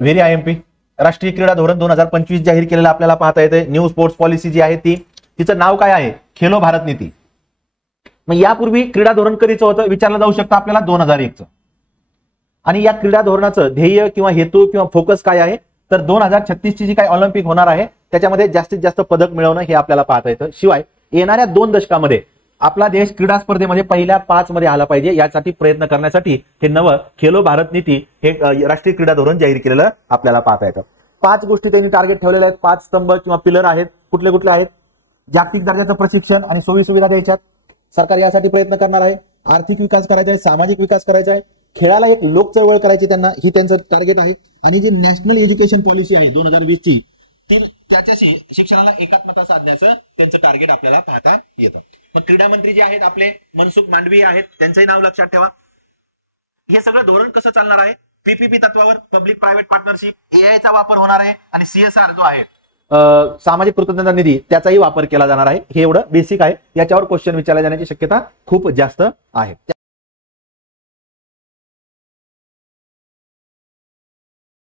Very IMP राष्ट्रीय क्रीडा धोरण 2025 जाहीर केलेलं आपल्याला पाहता येते। न्यू स्पोर्ट्स पॉलिसी जी आहे तिचं नाव काय आहे? खेलो भारत नीती। मग यापूर्वी क्रीडा धोरण कधीचं होतं विचारलं जाऊ शकतं आपल्याला 2001चं। आणि या क्रीडा धोरणाचं ध्येय किंवा हेतू किंवा फोकस काय आहे तर 2036 ची जी काही ऑलिम्पिक होणार आहे त्याच्यामध्ये जास्तीत जास्त पदक मिळवणं हे आपल्याला पाहता येतं। शिवाय येणाऱ्या 2 दशकामध्ये आपला देश क्रीडा स्पर्धेमध्ये पहिल्या 5 मध्ये आला पाहिजे यासाठी प्रयत्न करण्यासाठी हे नवं खेलो भारत नीती हे राष्ट्रीय क्रीडा धोरण जाहीर केलेलं आपल्याला पाहता येतं। 5 गोष्टी त्यांनी टार्गेट ठेवलेले आहेत, 5 स्तंभ किंवा पिलर आहेत। कुठले कुठले आहेत? जागतिक दर्जाचं प्रशिक्षण आणि सोयी सुविधा द्यायच्यात, सरकार यासाठी प्रयत्न करणार आहे। आर्थिक विकास करायचा आहे, सामाजिक विकास करायचा आहे, खेळाला एक लोक चळवळ करायची त्यांना, ही त्यांचं टार्गेट आहे। आणि जी नॅशनल एज्युकेशन पॉलिसी आहे 2020 ची त्याच्याशी शिक्षणाला एकात्मता साधण्याचं त्यांचं टार्गेट आपल्याला पाहता येतं। मग क्रीडा मंत्री जे आहेत आपले मनसुख मांडवीय आहेत, त्यांचंही नाव लक्षात ठेवा। हे सगळं धोरण कसं चालणार आहे? PPP तत्वावर, पब्लिक प्रायव्हेट पार्टनरशिप, AI चा वापर होणार आहे आणि CSR जो आहे सामाजिक कृतज्ञता निधी त्याचाही वापर केला जाणार आहे। हे एवढं बेसिक आहे, याच्यावर क्वेश्चन विचारले जाण्याची शक्यता खूप जास्त आहे।